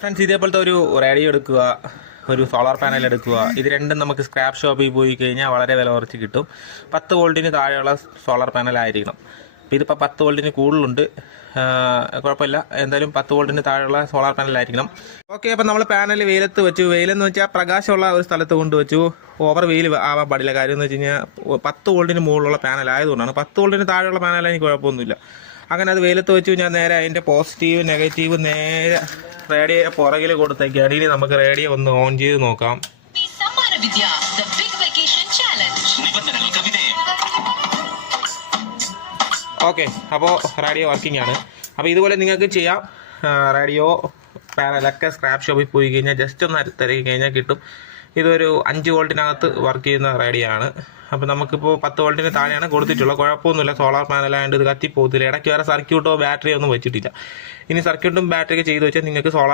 Friends, ഇതേപോലത്തെ ഒരു radio എടുക്കുക, ഒരു സോളാർ പാനൽ എടുക്കുക. ഇത് രണ്ടും നമുക്ക് സ്ക്രാപ്പ് ഷോപ്പിൽ പോയി കഴിഞ്ഞാൽ വളരെ വില കുറച്ച് കിട്ടും. 10 വോൾട്ടിന് താഴെയുള്ള സോളാർ പാനൽ ആയിരിക്കണം. അപ്പോൾ ഇതിപ്പോൾ 10 വോൾട്ടിന് കൂടുതലുണ്ട്, കുഴപ്പമില്ല. എന്തായാലും 10 വോൾട്ടിന് താഴെയുള്ള സോളാർ പാനലായിരിക്കണം. ഓക്കെ, അപ്പോൾ നമ്മൾ പാനൽ വെയിലത്ത് വെച്ചു. വെയിലെന്ന് വെച്ചാൽ പ്രകാശമുള്ള ഒരു സ്ഥലത്ത് കൊണ്ടുവച്ചു. ഓവർ വെയിൽ ആവാൻ പാടില്ല. കാര്യം എന്ന് വെച്ച് കഴിഞ്ഞാൽ 10 വോൾട്ടിന് മുകളിലുള്ള പാനൽ ആയതുകൊണ്ടാണ്. 10 വോൾട്ടിന് താഴെയുള്ള പാനൽ എനിക്ക് കുഴപ്പമൊന്നുമില്ല. അങ്ങനെ അത് വെയിലത്ത് വെച്ചു. ഞാൻ നേരെ അതിൻ്റെ പോസിറ്റീവ് നെഗറ്റീവ് നേരെ റേഡിയോ പുറകിൽ കൊടുത്തേക്കാണ്. ഇനി നമുക്ക് റേഡിയോ ഒന്ന് ഓൺ ചെയ്ത് നോക്കാം. ഓക്കെ, അപ്പോൾ റേഡിയോ വർക്കിംഗ് ആണ്. അപ്പോൾ ഇതുപോലെ നിങ്ങൾക്ക് ചെയ്യാം. റേഡിയോ പാനലൊക്കെ സ്ക്രാപ്പ് ഷോപ്പിൽ പോയി കഴിഞ്ഞാൽ ജസ്റ്റ് ഒന്ന് തിരക്കി കഴിഞ്ഞാൽ കിട്ടും. ഇതൊരു 5 വോൾട്ടിനകത്ത് വർക്ക് ചെയ്യുന്ന റേഡിയോ ആണ്. അപ്പോൾ നമുക്കിപ്പോൾ 10 വോൾട്ടിന് താഴെയാണ് കൊടുത്തിട്ടുള്ളത്. കുഴപ്പമൊന്നുമില്ല, സോളാർ പാനലായതുകൊണ്ട് ഇത് കത്തിപ്പോകത്തില്ല. ഇടയ്ക്ക് വേറെ സർക്യൂട്ടോ ബാറ്ററിയോ ഒന്നും വെച്ചിട്ടില്ല. ഇനി സർക്യൂട്ടും ബാറ്ററിയൊക്കെ ചെയ്ത് വെച്ചാൽ നിങ്ങൾക്ക് സോളാർ